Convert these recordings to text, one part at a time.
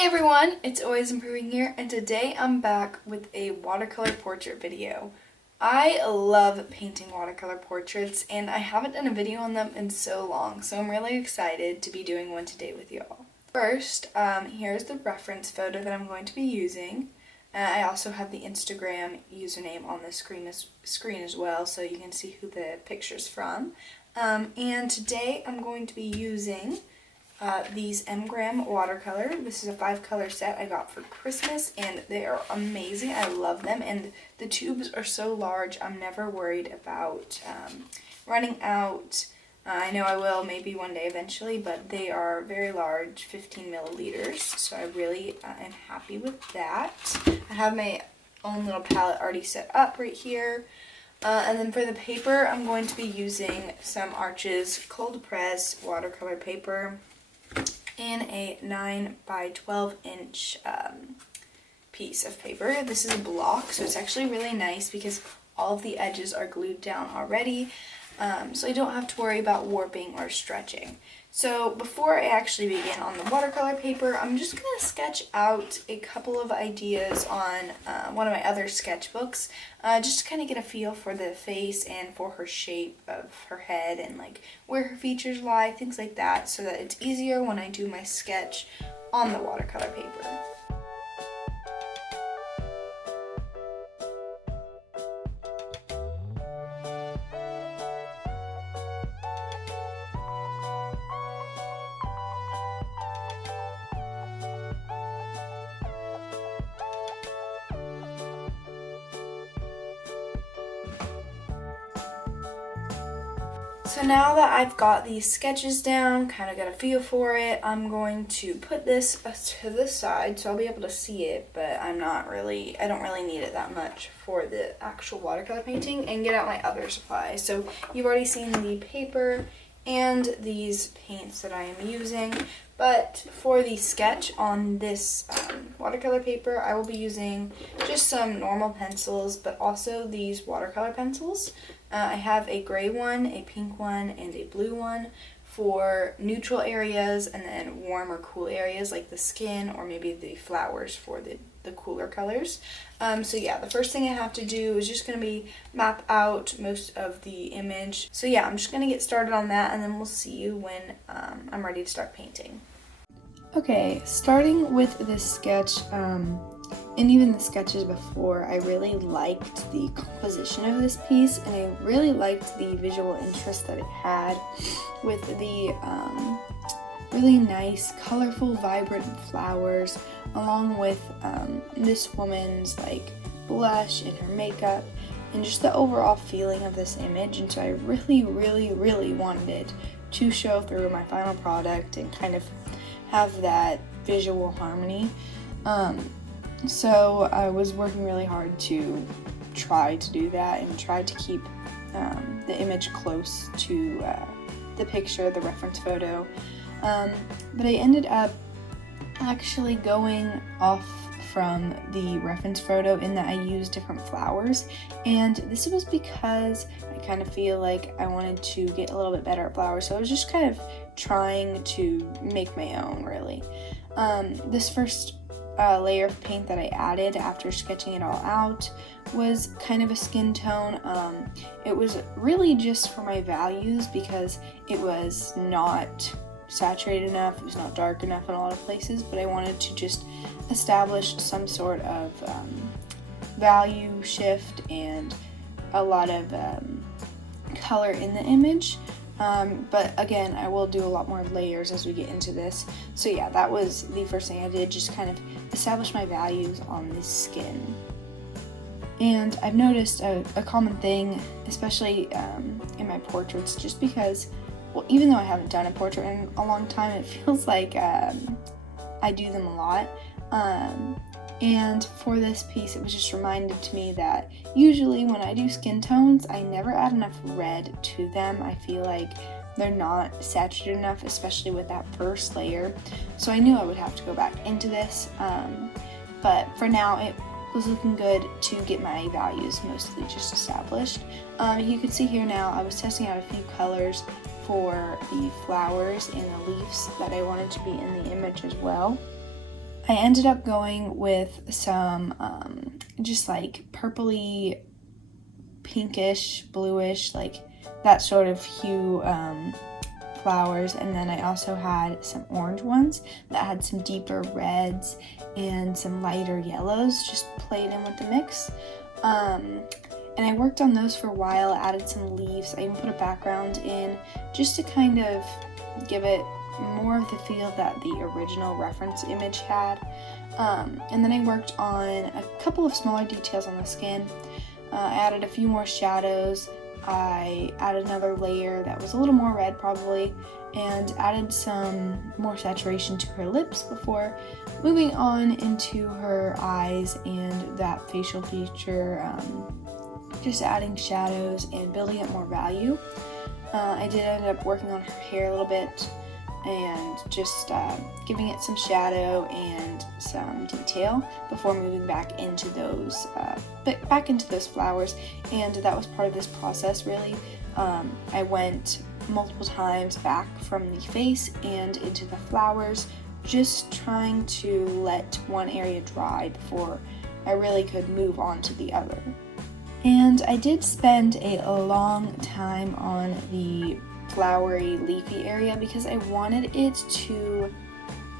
Hey everyone, it's Always Improving here, and today I'm back with a watercolor portrait video. I love painting watercolor portraits, and I haven't done a video on them in so long, so I'm really excited to be doing one today with y'all. First, here's the reference photo that I'm going to be using. I also have the Instagram username on the screen as well, so you can see who the picture's from. And today I'm going to be using these M-Gram watercolor. This is a 5-color set I got for Christmas, and they are amazing. I love them, and the tubes are so large I'm never worried about running out. I know I will maybe one day eventually, but they are very large, 15 milliliters, so I really am happy with that. I have my own little palette already set up right here. And then for the paper, I'm going to be using some Arches cold press watercolor paper in a 9 by 12 inch piece of paper. This is a block, so it's actually really nice because all of the edges are glued down already, so I don't have to worry about warping or stretching. So before I actually begin on the watercolor paper, I'm just going to sketch out a couple of ideas on one of my other sketchbooks, just to kind of get a feel for the face and for her shape of her head and like where her features lie, things like that, so that it's easier when I do my sketch on the watercolor paper. So now that I've got these sketches down, kind of got a feel for it, I'm going to put this to the side so I'll be able to see it, but I don't really need it that much for the actual watercolor painting, and get out my other supplies. So you've already seen the paper and these paints that I am using, but for the sketch on this watercolor paper, I will be using just some normal pencils, but also these watercolor pencils. I have a gray one, a pink one, and a blue one for neutral areas, and then warm or cool areas like the skin or maybe the flowers for the cooler colors. So yeah, the first thing I have to do is just going to be map out most of the image. So yeah, I'm just going to get started on that, and then we'll see you when I'm ready to start painting. Okay, starting with this sketch, and even the sketches before, I really liked the composition of this piece, and I really liked the visual interest that it had with the really nice, colorful, vibrant flowers, along with this woman's like blush and her makeup, and just the overall feeling of this image. And so I really wanted to show through my final product and kind of have that visual harmony. So I was working really hard to try to do that and try to keep the image close to the picture, the reference photo. But I ended up actually going off from the reference photo in that I used different flowers, and this was because I kind of feel like I wanted to get a little bit better at flowers, so I was just kind of trying to make my own, really. This first layer of paint that I added after sketching it all out was kind of a skin tone. It was really just for my values because it was not saturated enough, it was not dark enough in a lot of places, but I wanted to just establish some sort of value shift and a lot of color in the image. But again, I will do a lot more layers as we get into this. So yeah, that was the first thing I did, just kind of establish my values on this skin. And I've noticed a common thing, especially in my portraits, just because, well, even though I haven't done a portrait in a long time, it feels like I do them a lot. And for this piece, it was just reminded to me that usually when I do skin tones, I never add enough red to them. I feel like they're not saturated enough, especially with that first layer. So I knew I would have to go back into this, but for now it was looking good to get my values mostly just established. You can see here now I was testing out a few colors for the flowers and the leaves that I wanted to be in the image as well. I ended up going with some just like purpley, pinkish, bluish, like that sort of hue flowers, and then I also had some orange ones that had some deeper reds and some lighter yellows just played in with the mix. And I worked on those for a while, added some leaves, I even put a background in just to kind of give it more of the feel that the original reference image had. And then I worked on a couple of smaller details on the skin. I added a few more shadows. I added another layer that was a little more red probably, and added some more saturation to her lips before moving on into her eyes and that facial feature, just adding shadows and building up more value. I did end up working on her hair a little bit and just giving it some shadow and some detail before moving back into those flowers, and that was part of this process really. I went multiple times back from the face and into the flowers, just trying to let one area dry before I really could move on to the other. And I did spend a long time on the flowery leafy area because I wanted it to,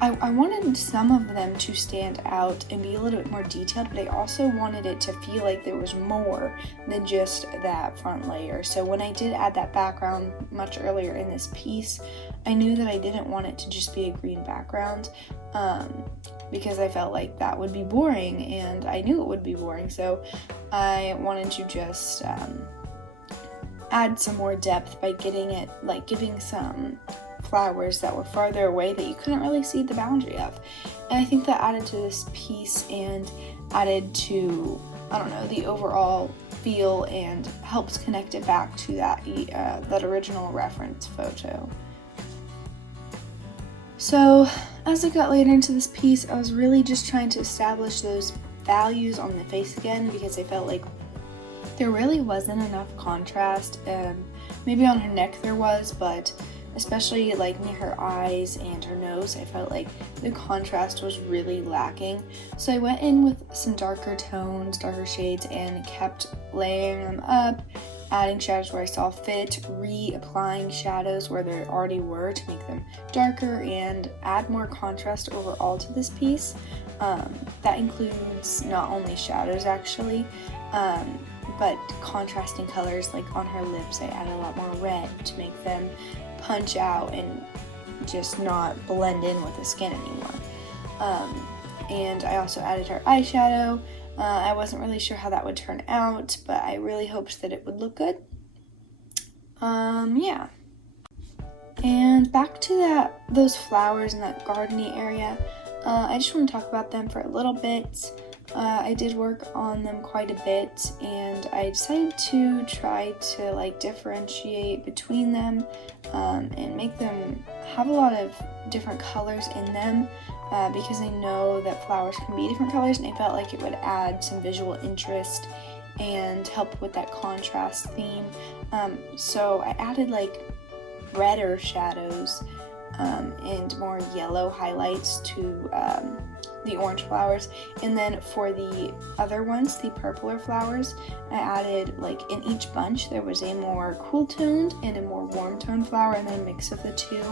I wanted some of them to stand out and be a little bit more detailed, but I also wanted it to feel like there was more than just that front layer. So when I did add that background much earlier in this piece, I knew that I didn't want it to just be a green background, because I felt like that would be boring, and I knew it would be boring, so I wanted to just add some more depth by giving some flowers that were farther away that you couldn't really see the boundary of. And I think that added to this piece and added to, I don't know, the overall feel and helps connect it back to that original reference photo. So as I got later into this piece, I was really just trying to establish those values on the face again, because I felt like there really wasn't enough contrast. Maybe on her neck there was, but especially like near her eyes and her nose, I felt like the contrast was really lacking. So I went in with some darker tones, darker shades, and kept layering them up, adding shadows where I saw fit, reapplying shadows where there already were to make them darker and add more contrast overall to this piece. That includes not only shadows actually, but contrasting colors. Like on her lips, I added a lot more red to make them punch out and just not blend in with the skin anymore. And I also added her eyeshadow. I wasn't really sure how that would turn out, but I really hoped that it would look good. Yeah. And back to those flowers in that gardeny area, I just want to talk about them for a little bit. I did work on them quite a bit, and I decided to try to differentiate between them and make them have a lot of different colors in them, because I know that flowers can be different colors, and I felt like it would add some visual interest and help with that contrast theme. So I added redder shadows and more yellow highlights to the orange flowers, and then for the other ones, the purpler flowers, I added in each bunch there was a more cool toned and a more warm toned flower, and then a mix of the two,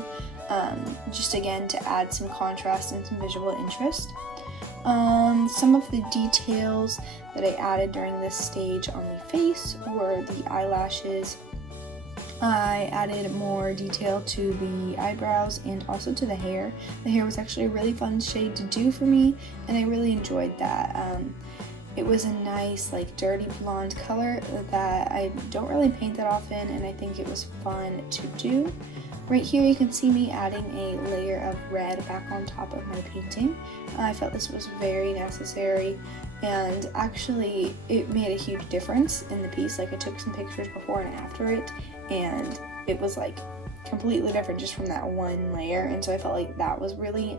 just again to add some contrast and some visual interest. Some of the details that I added during this stage on the face were the eyelashes. I added more detail to the eyebrows and also to the hair. The hair was actually a really fun shade to do for me, and I really enjoyed that. It was a nice dirty blonde color that I don't really paint that often, and I think it was fun to do. Right here you can see me adding a layer of red back on top of my painting. I felt this was very necessary, and actually it made a huge difference in the piece. I took some pictures before and after it, and it was completely different just from that one layer, and so I felt like that was really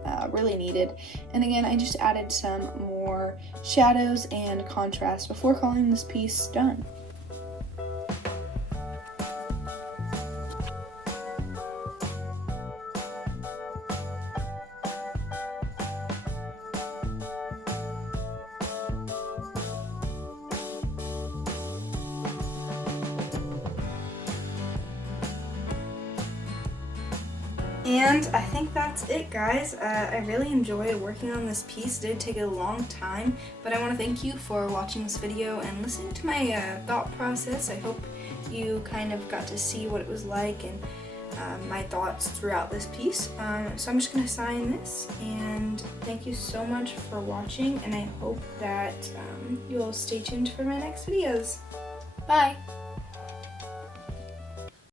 needed. And again, I just added some more shadows and contrast before calling this piece done. And I think that's it, guys. I really enjoyed working on this piece. It did take a long time, but I want to thank you for watching this video and listening to my thought process. I hope you kind of got to see what it was like and my thoughts throughout this piece. So I'm just going to sign this, and thank you so much for watching, and I hope that you'll stay tuned for my next videos. Bye!